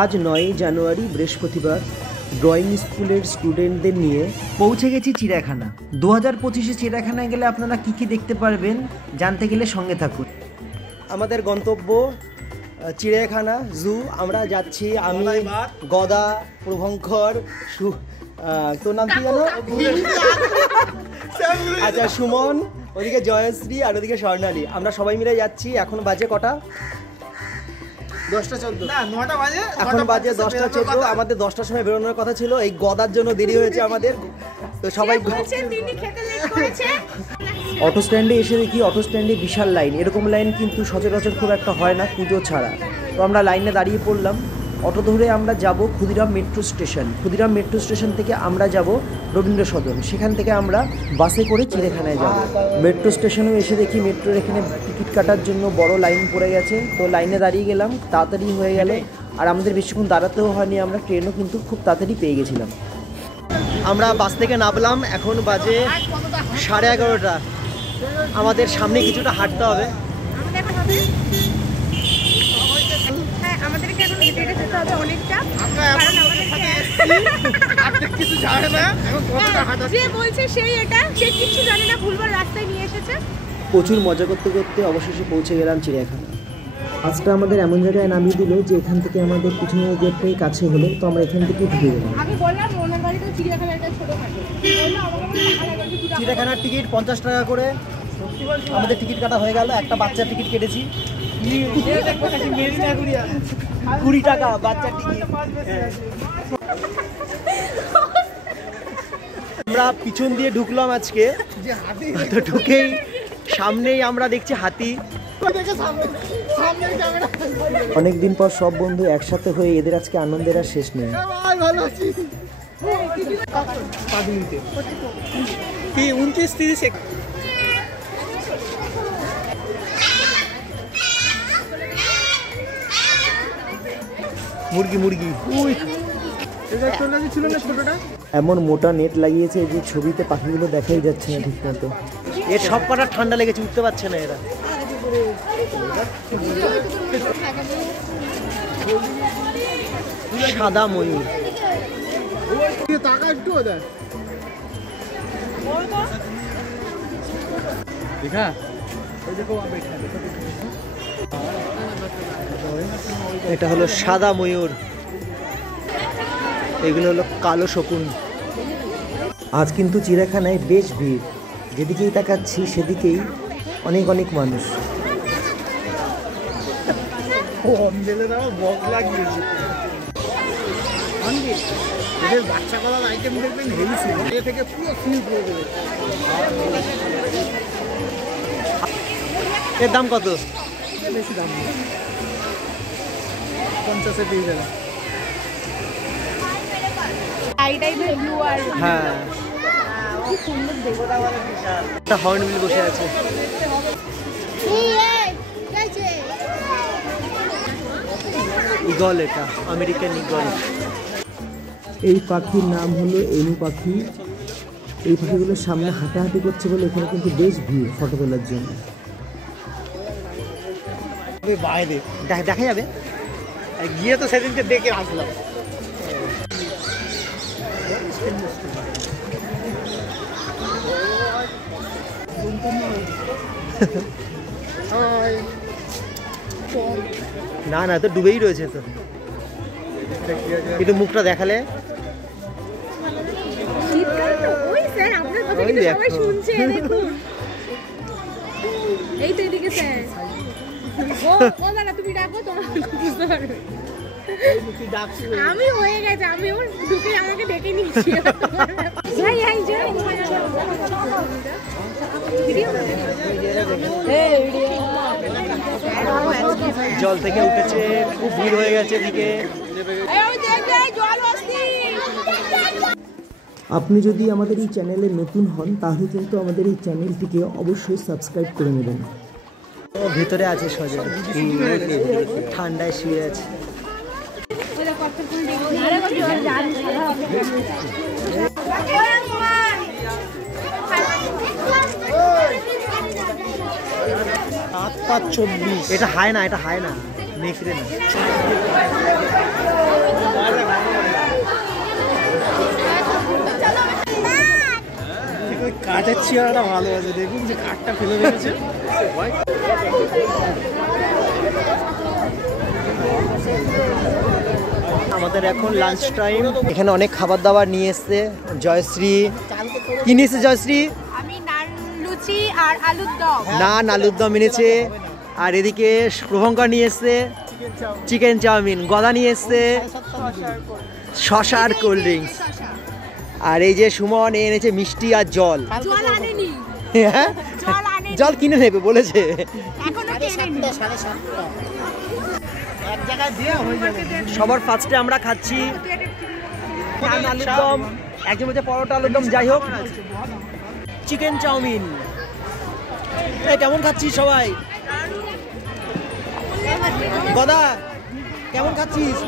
আজ 9 জানুয়ারি বৃহস্পতিবার ড্রয়িং স্কুলের স্টুডেন্টদের নিয়ে পৌঁছে গেছি চিড়িয়াখানা। 2025-এ চিড়িয়াখানায় গেলে আপনারা কী কী দেখতে পারবেন জানতে গেলে সঙ্গে থাকুন। আমাদের গন্তব্য চিড়িয়াখানা জু। আমরা যাচ্ছি, আমি, গদা, প্রভঙ্কর, তোর নাম কি জানো? আচ্ছা, সুমন, ওদিকে জয়শ্রী আর ওদিকে স্বর্ণালী। আমরা সবাই মিলে যাচ্ছি। এখন বাজে কটা? 10:14। এখন বাজে 10:14। আমাদের 10টার সময় বেরোনোর কথা ছিল। এই গদার জন্য দেরি হয়েছে আমাদের। তো সবাই অটো স্ট্যান্ডে এসে দেখি অটো স্ট্যান্ডে বিশাল লাইন। এরকম লাইন কিন্তু সচরাচর খুব একটা হয় না পুজো ছাড়া। তো আমরা লাইনে দাঁড়িয়ে পড়লাম। অটো ধরে আমরা যাব Khudiram metro station. Khudiram metro station থেকে আমরা যাব রবীন্দ্র সদন। সেখান থেকে আমরা বাসে করে চিড়িয়াখানায় যাব। মেট্রো স্টেশনেও এসে দেখি মেট্রোর এখানে টিকিট কাটার জন্য বড় লাইন পড়ে গেছে। তো লাইনে দাঁড়িয়ে গেলাম, তাড়াতাড়ি হয়ে গেল। আর আমাদের বেশিক্ষণ দাঁড়াতেও হয়নি, আমরা ট্রেনও কিন্তু খুব তাড়াতাড়ি পেয়ে গেছিলাম। আমরা বাস থেকে নামলাম, এখন বাজে 11:30। আমাদের সামনে কিছুটা হাঁটতে হবে। আমাদেরকে এখন হেঁটে হেঁটে যেতে হবে অনেকটা, কারণ আমাদেরকে কিছু জানে না। যে বলছে সেই এটা, সে কিছু জানে না, ভুলবার রাস্তায় নিয়ে এসেছে। প্রচুর মজা করতে করতে অবশেষে পৌঁছে গেলাম চিড়িয়াখানা। আজটা আমাদের এমন জায়গায় নামিয়ে দিল যে এখান থেকে আমাদের পিছনের গেটটাই কাছে হলো। তো আমরা এখান থেকে ঢুকে গেলাম। আমি বললাম ওনার বাড়িতে চিড়িয়াখানা একটা ছোট থাকে, চিড়িয়াখানার টিকিট 50 টাকা করে। আমাদের টিকিট কাটা হয়ে গেল। একটা বাচ্চার টিকিট কেটেছি 20 টাকা বাচ্চার টিকিট। আমরা পিছন দিয়ে ঢুকলাম আজকে। তো ঢুকেই সামনেই আমরা দেখছি হাতি। অনেকদিন পর সব বন্ধু একসাথে হয়ে এদের আজকে আনন্দের আর শেষ নেই। মুরগি মুরগি এমন মোটা নেট লাগিয়েছে যে ছবিতে পাখিগুলো দেখাই যাচ্ছে না ঠিক মতো। এর সব কটা ঠান্ডা লেগেছে, উঠতে পারছে না এরা। সাদা ময়ূর। এটা হলো সাদা ময়ূর, এগুলো হলো কালো শকুন। আজ কিন্তু চিড়িয়াখানায় বেশ ভিড়। যেদিকেই তাকাচ্ছি সেদিকেই অনেক অনেক মানুষ। এর দাম কত? বেশি দাম, 50-এ পেয়ে যাবে। হ্যাঁ, একটা হর্নবিল বসে আছে। ঈগল, এটা আমেরিকান ঈগল। এই পাখির নাম হলো এনু পাখি। এই পাখিগুলোর সামনে হাঁটাহাঁটি করছে বলে এখানে কিন্তু বেশ ভিড় ফটো তোলার জন্য। বাইরে দেখা যাবে, গিয়ে তো সেদিনকে দেখে আসলাম। না না, তো ডুবেই রয়েছে। তো একটু মুখটা দেখালে। আমি হয়ে গেছে, আমি ওর ঢুকে আমাকে ডেকে নিচ্ছি। জল থেকে উঠেছে, খুব ভিড় হয়ে গেছে এদিকে। আপনি যদি আমাদের এই চ্যানেলে নতুন হন তাহলে কিন্তু আমাদের এই চ্যানেলটিকে অবশ্যই সাবস্ক্রাইব করে নেবেন। ভেতরে আছে সজল, ঠান্ডায় শুয়ে আছে। এটা হায় না, এটা হায় না, নেকড়ে না। চেহারাটা ভালো আছে, দেখুন যে কাঠটা ফেলে রেখেছে। আমাদের এখন লাঞ্চ টাইম। এখানে অনেক খাবার দাবার নিয়ে এসছে জয়শ্রী। কি নিয়েছে জয়শ্রী? আমি নান লুচি আর আলুর দম। নান আলুর দম এনেছে। আর এদিকে প্রভঙ্কর নিয়ে এসছে চিকেন চাউমিন। গদা নিয়ে এসছে শশা আর কোল্ড ড্রিঙ্কস। আর এই যে সুমন এনেছে মিষ্টি আর জল। জল আনেনি, হ্যাঁ জল আনেনি, জল কিনে নেবে বলেছে। এখনো কেনেনি। সবার ফার্স্টে আমরা খাচ্ছি নান আলুর দম, একজন বলছে পরোটা আলুর দম, যাই হোক চিকেন চাউমিন। কেমন খাচ্ছিস সবাই? গদা কেমন খাচ্ছিস?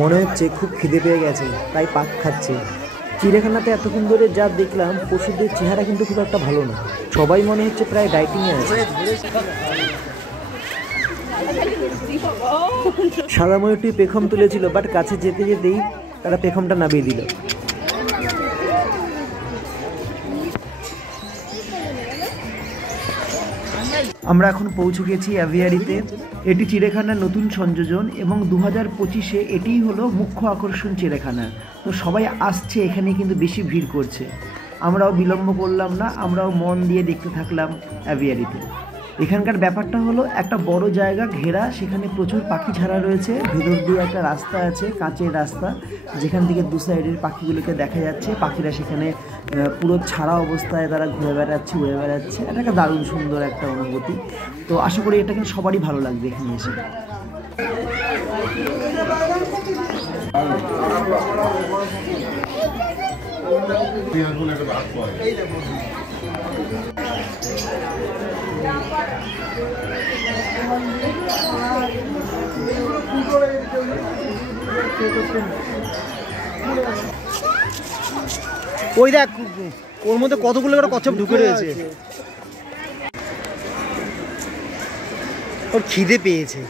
মনে হচ্ছে খুব খিদে পেয়ে গেছে, তাই পাক খাচ্ছে। চিড়িয়াখানাতে এতক্ষণ ধরে যা দেখলাম পশুদের চেহারা কিন্তু খুব একটা ভালো না, সবাই মনে হচ্ছে প্রায় ডাইটিংয়ে আছে। সাদা ময়ূরটি পেখম তুলেছিল, বাট কাছে যেতে যেতেই তারা পেখমটা নামিয়ে দিল। আমরা এখন পৌঁছে গেছি অ্যাভিয়ারিতে। এটি চিড়িয়াখানার নতুন সংযোজন এবং 2025-এ এটিই হলো মুখ্য আকর্ষণ চিড়িয়াখানা। তো সবাই আসছে এখানে, কিন্তু বেশি ভিড় করছে। আমরাও বিলম্ব করলাম না, আমরাও মন দিয়ে দেখতে থাকলাম অ্যাভিয়ারিতে। এখানকার ব্যাপারটা হলো একটা বড় জায়গা ঘেরা, সেখানে প্রচুর পাখি ছাড়া রয়েছে। ভেতর দিয়ে একটা রাস্তা আছে, কাঁচের রাস্তা, যেখান থেকে দু সাইডের পাখিগুলোকে দেখা যাচ্ছে। পাখিরা সেখানে পুরো ছাড়া অবস্থায় তারা ঘুরে বেড়াচ্ছে, উড়ে বেড়াচ্ছে। এটা একটা দারুণ সুন্দর একটা অনুভূতি। তো আশা করি এটা কিন্তু সবারই ভালো লাগবে এখানে এসে। ওই দেখ ওর মধ্যে কতগুলো করে কচ্ছপ ঢুকে রয়েছে। ওর খিদে পেয়েছে।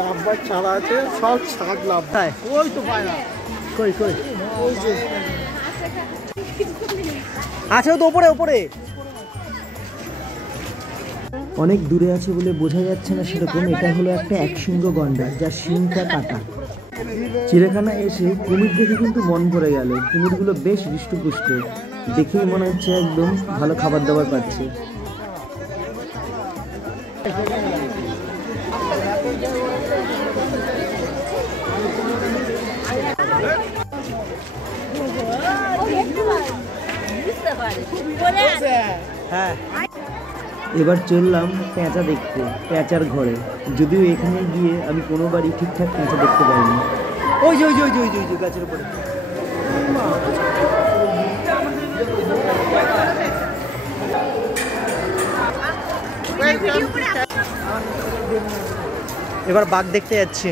লাভবার চারা আছে, সব শাক লাভ। ওই তো পায় না, কই কই আছে, ও তো ওপরে ওপরে অনেক দূরে আছে বলে বোঝা যাচ্ছে না সেরকম। এটা হলো একটা একশৃঙ্গ গন্ডার, যার শিংটা কাটা। চিড়িয়াখানা এসে কুমির দেখে কিন্তু মন ভরে গেল। কুমিরগুলো বেশ হৃষ্টপুষ্ট, দেখেই মনে হচ্ছে একদম ভালো খাবার দাবার পাচ্ছে। হ্যাঁ, এবার চললাম পেঁচা দেখতে, পেঁচার ঘরে। যদিও এখানে গিয়ে আমি কোনোবারই ঠিকঠাক পেঁচা দেখতে পাইনি। ওই যে ওই যে ওই যে ওই যে ওই যে গাছের উপরে। এবার বাঘ দেখতে যাচ্ছি।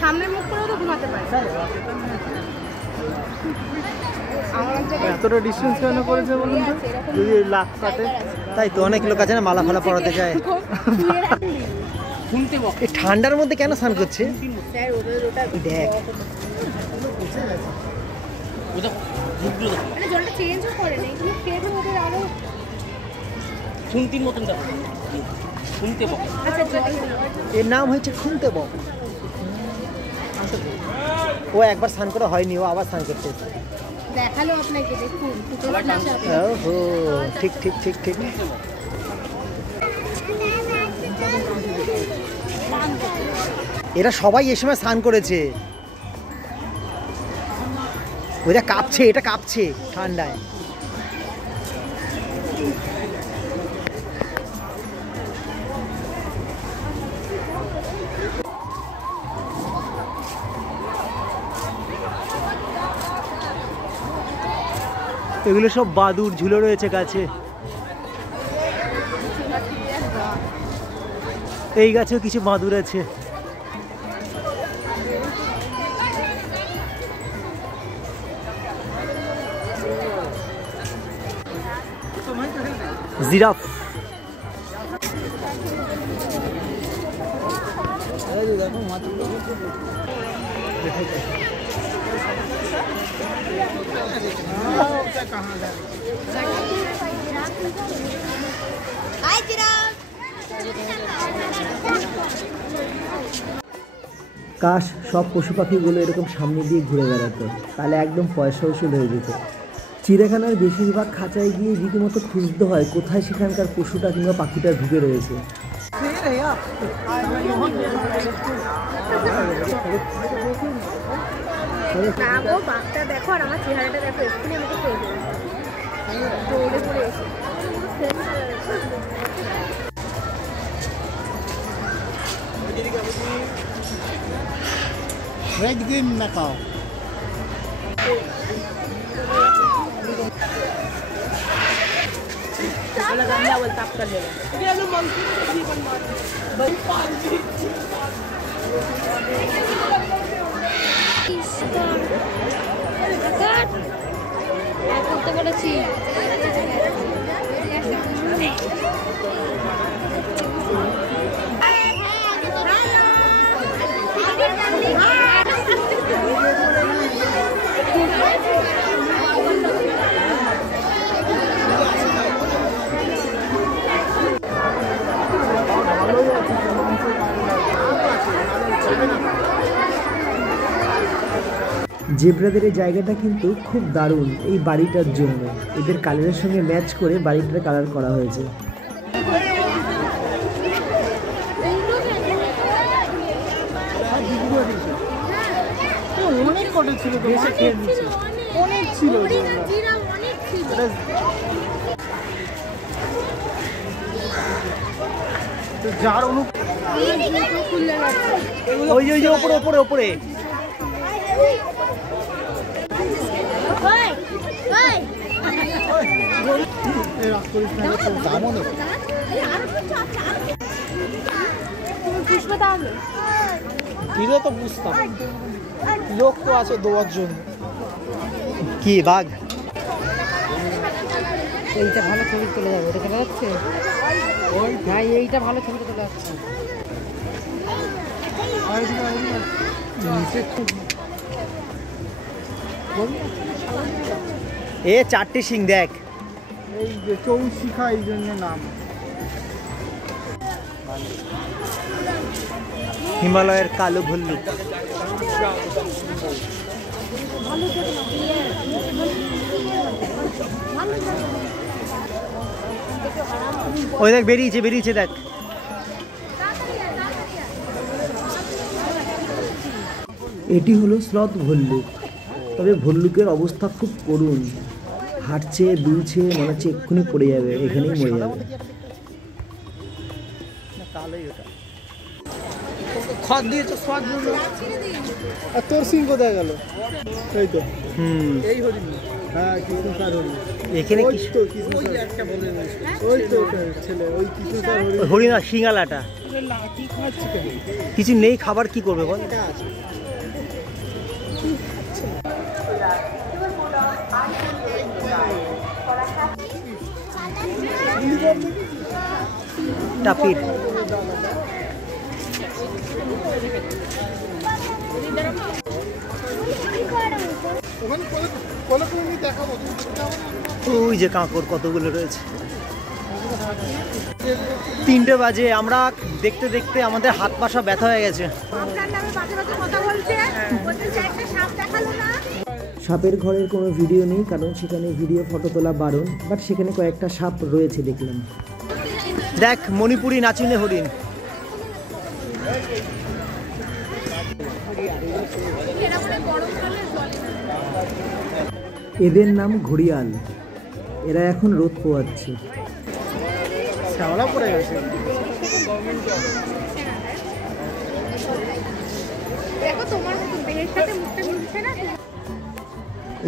সামনের মুখ করেও তো ঘুমাতে পারে। এতটা ডিস্টেন্স কেন করেছে বলুন তো? যদি লাখ কাটে। তাই তো, অনেক লোক আছে না মালা ফালা পরাতে যায়। এই ঠান্ডার মধ্যে কেন স্নান করছে দেখ। মানে জলটা চেঞ্জও করে না, এগুলো ফেভার ওদের আরো খুন্তির মতন দাও, খুনতে বক। আচ্ছা জল এর নাম হয়েছে খুনতে বক। ও একবার স্নান করা হয়নি, ও আবার স্নান করতে এসেছে। দেখালো আপনাকে, দেখুন ওহো, ঠিক ঠিক ঠিক ঠিক। এরা সবাই এ সময় স্নান করেছে। ওইটা কাঁপছে, এটা কাঁপছে ঠান্ডায়। এগুলো সব বাদুড় ঝুলে রয়েছে গাছে। এই গাছেও কিছু বাদুড় আছে। জিরাফ। কাশ সব পশু পাখিগুলো এরকম সামনে দিয়ে ঘুরে বেড়াতো, তাহলে একদম পয়সা উসুল হয়ে যেত। চিড়িয়াখানার বেশিরভাগ খাঁচায় গিয়ে রীতিমতো খুঁজতে হয় কোথায় সেখানকার পশুটা কিংবা পাখিটা ঢুকে রয়েছে। না গো, বাঘটা দেখো আর আমার চেহারাটা দেখো, এক্ষুনি আমাকে পেয়ে যাবে। দৌড়ে পড়ে এসে Red Game Macau. করতে বলেছি। জেব্রাদের এই জায়গাটা কিন্তু খুব দারুণ এই বাড়িটার জন্য। এদের কালারের সঙ্গে ম্যাচ করে বাড়িটার কালার করা হয়েছে। অনেক কটা ছিল তো, এসে খেয়ে নিচ্ছে। অনেক ছিল তো যার ওই যে ওপরে ওপরে ওপরে দিলে তো বুঝতাম, লোক তো আছে দেওয়ার জন্য। কি বাঘ? এইটা ভালো ছবি তুলে যাবে, এটা চলে যাচ্ছে ওই ভাই, এইটা ভালো ছবি তুলে যাচ্ছে। এ চারটে সিং দেখ, এই যে চৌশিখা, এই জন্য নাম। হিমালয়ের কালো ভল্লুক। ওই দেখ বেরিয়েছে বেরিয়েছে দেখ। এটি হলো স্লথ ভল্লুক, তবে ভল্লুকের অবস্থা খুব করুণ, হাঁটছে দুলছে, মনে হচ্ছে এক্ষুনি পড়ে যাবে, এখানেই মরে যাবে। খড় দিয়েছে স্বাদ জন্য। আর তোর সিং কোথায় গেল? এই তো এই হরিণ। হ্যাঁ, কৃষ্ণসার হরিণ। এখানে ওই তো কৃষ্ণসার, ওই তো ছেলে, ওই কৃষ্ণসার হরিণ। হরিণ আর শিঙালাটা কি খাচ্ছে কেন? কিছু নেই, খাবার কি করবে বল? টাপির ওই যে কাঁকড় কতগুলো রয়েছে। 3টে বাজে, আমরা দেখতে দেখতে আমাদের হাত পা সব ব্যথা হয়ে গেছে। সাপের ঘরের কোনো ভিডিও নেই, কারণ সেখানে ভিডিও ফটো তোলা বারণ, বাট সেখানে কয়েকটা সাপ রয়েছে দেখলাম। দেখ মণিপুরি নাচিনে হরিণ। এদের নাম ঘড়িয়াল, এরা এখন রোদ পোয়াচ্ছে। শ্যাওলা পড়ে গেছে।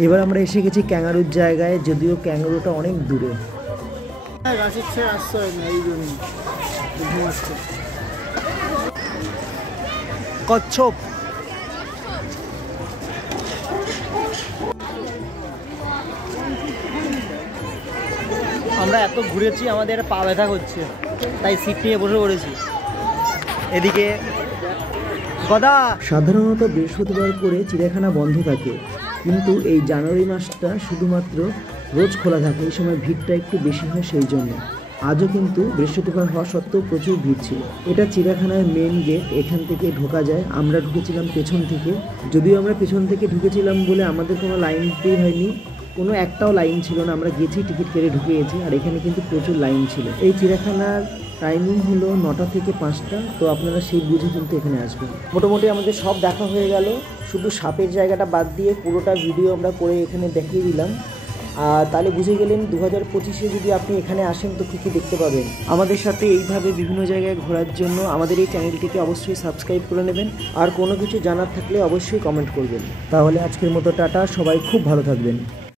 এবার আমরা এসে গেছি ক্যাঙ্গারুর জায়গায়, যদিও ক্যাঙ্গারুটা অনেক দূরে। গাছের ছেড়ে আসতে হয় না, এই জন্য ঘুমাচ্ছে। কচ্ছপ, আমরা এত ঘুরেছি আমাদের পা ব্যথা করছে, তাই সিট নিয়ে বসে পড়েছি। এদিকে গদা। সাধারণত বৃহস্পতিবার করে চিড়িয়াখানা বন্ধ থাকে, কিন্তু এই জানুয়ারি মাসটা শুধুমাত্র রোজ খোলা থাকে। এই সময় ভিড়টা একটু বেশি হয়, সেই জন্য আজও কিন্তু বৃহস্পতিবার হওয়া সত্ত্বেও প্রচুর ভিড় ছিল। এটা চিড়িয়াখানার মেন গেট, এখান থেকে ঢোকা যায়। আমরা ঢুকেছিলাম পেছন থেকে, যদিও আমরা পেছন থেকে ঢুকেছিলাম বলে আমাদের কোনো লাইন দিতেই হয়নি, কোনো একটাও লাইন ছিল না। আমরা গেছি, টিকিট কেটে ঢুকে গেছি, আর এখানে কিন্তু প্রচুর লাইন ছিল। এই চিড়িয়াখানার টাইমিং হলো 9টা থেকে 5টা, তো আপনারা সেই বুঝে কিন্তু এখানে আসবেন। মোটামুটি আমাদের সব দেখা হয়ে গেল, শুধু সাপের জায়গাটা বাদ দিয়ে পুরোটা ভিডিও আমরা করে এখানে দেখিয়ে দিলাম। আর তাহলে বুঝে গেলেন 2025-এ যদি আপনি এখানে আসেন তো কী কী দেখতে পাবেন। আমাদের সাথে এইভাবে বিভিন্ন জায়গায় ঘোরার জন্য আমাদের এই চ্যানেলটিকে অবশ্যই সাবস্ক্রাইব করে নেবেন, আর কোনো কিছু জানার থাকলে অবশ্যই কমেন্ট করবেন। তাহলে আজকের মতো টাটা, সবাই খুব ভালো থাকবেন।